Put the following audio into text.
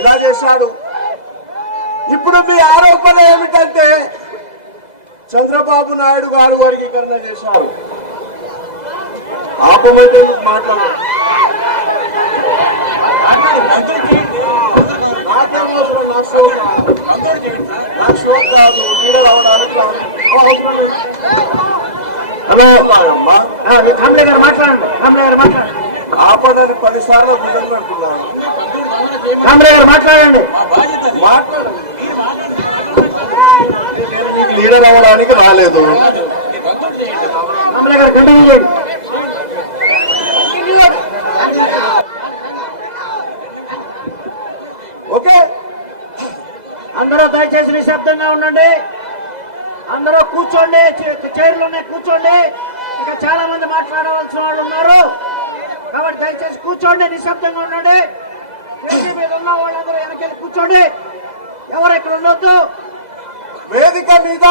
ఎలా చేశాడు? ఇప్పుడు మీ ఆరోపణ ఏమిటంటే చంద్రబాబు నాయుడు గారు వర్గీకరణ చేశారు. ఆపమంటే మాట్లాడు. నాకేం అవసరం నా షో కాదు. నా షో కాదు లీడర్ అవడానికి అవసరం లేదు. హలో మాట్లాడండి. ఆపడని పదిసార్లు బుద్ధం అంటున్నాను. కాంబ్లే గారు మాట్లాడండి. లీడర్ అవ్వడానికి రాలేదు. కాంబ్లే గారు ఓకే? అందరూ దయచేసి నిశ్శబ్దంగా ఉండండి. అందరూ కూర్చోండి. చైర్లోనే కూర్చోండి. ఇంకా చాలా మంది మాట్లాడవలసిన వాళ్ళు ఉన్నారు. కాబట్టి దయచేసి కూర్చోండి. నిశ్శబ్దంగా ఉండండి. వేదిక మీద ఉన్న వాళ్ళందరూ వెనకెళ్ళి కూర్చోండి. ఎవరు ఇక్కడ ఉండొద్దు? వేదిక మీద